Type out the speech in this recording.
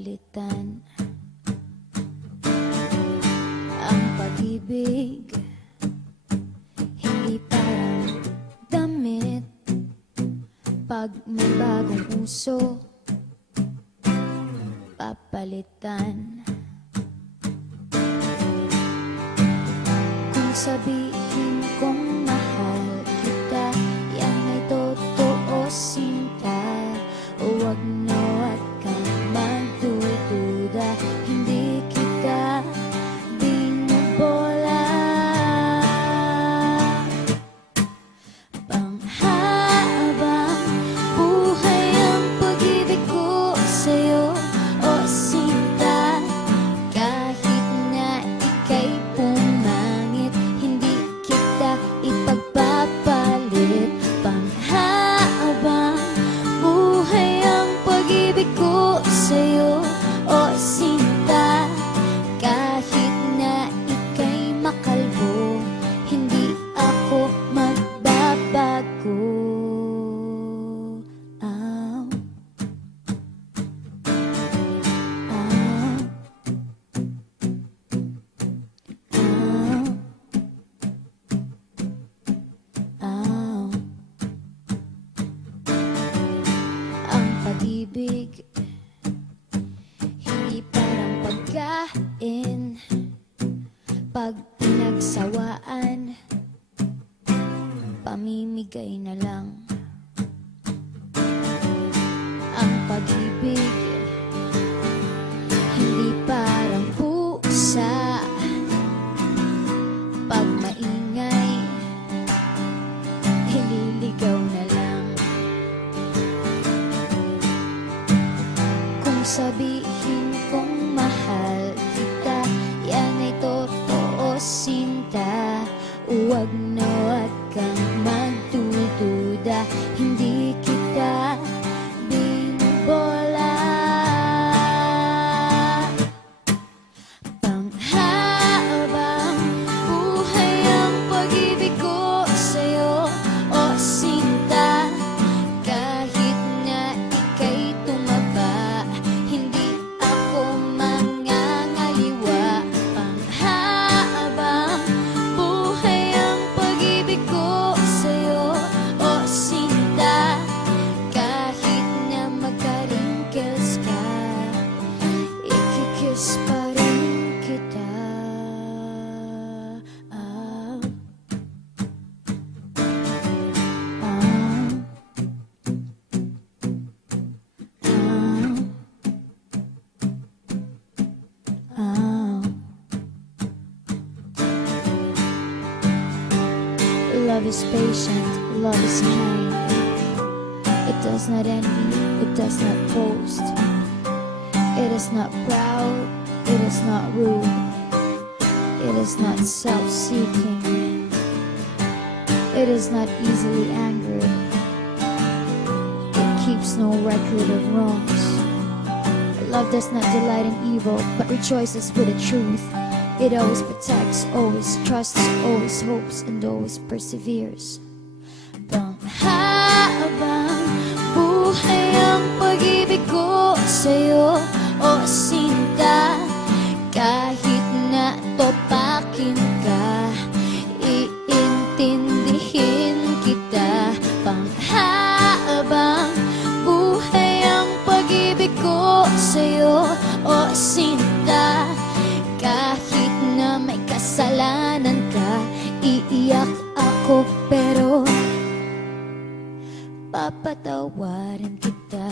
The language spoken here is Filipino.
papalitan ang pag-ibig. Hindi parang damit pag may bagong uso, papalitan. Kung sabihin kong mahal kita, yan ay totoo, sinta. Huwag na huwag kang magdududa, hindi kita binubola. Panghabang buhay ang pag-ibig ko sa'yo, o sinta. Kahit na ika'y pumangit, hindi kita ipagpapalit. Panghabang buhay ang pag-ibig ko sa'yo, o sinta. Kahit na ika'y makalbo, hindi ako magbabago. Ow. Ow. Ow. Ow. Ang pag-ibig hindi parang pagkain, pag pinagsawaan, pamimigay na lang. Ang pag-ibig hindi parang pusa, pag maingay, hililigaw na lang. Kung sabihin kong mahal kita, yan ay totoo, sinta. Huwag na huwag kang magdududa, hindi kita binubola. Panghabang buhay ang pag-ibig ko sa'yo, o sinta. Kahit na ika'y tumaba, hindi ako mangangaliwa. Panghabang buhay ang pag-ibig ko sa'yo, o sinta. Kahit na magka-wrinkles ka, ikikiss pa rin kita. Ah. Ah. Ah. Love is patient, love is kind. It does not envy, it does not boast. It is not proud, it is not rude. It is not self-seeking. It is not easily angered. It keeps no record of wrongs. Love does not delight in evil, but rejoices with the truth. It always protects, always trusts, always hopes, and always perseveres. Panghabang buhay ang pag-ibig ko sa'yo, o sinta. Kahit na topakin ka, iintindihin kita. Panghabang buhay ang pag-ibig ko sa'yo, o sinta. Kahit na may kasalanan ka, iiyak ako pero papatawarin kita.